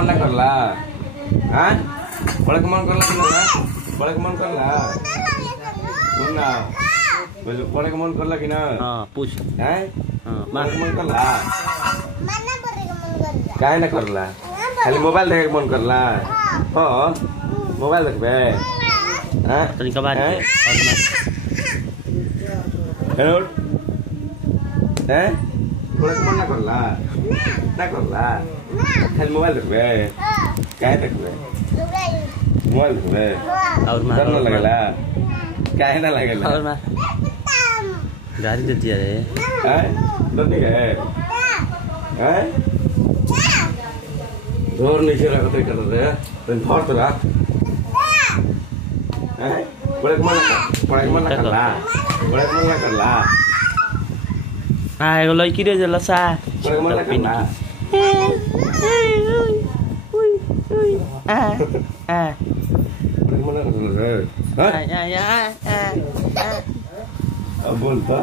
मन ना करला हाँ पढ़े के मन करला ना पढ़े के मन करला सुन ना बोलो पढ़े के मन करला कि ना हां पूछ हैं हां पढ़े के मन करला काहे ना करला खाली मोबाइल देखे के मन करला हां मोबाइल देखबे हां तनिका बात और हेलो हैं पढ़े के मन ना करला खाली मोबाइल देखबे काहे देखबे मोबाइल देखबे और डर ना लगेला काहे ना लगेला और मां गाड़ी देती है रे हैं डर नहीं है हैं जोर नीचे रखते कर रहे तो भर तो रख हैं पढ़े के मन ना करला आ एगो लड़की रे जलसा पढ़े के मन ना करला अब बोल तो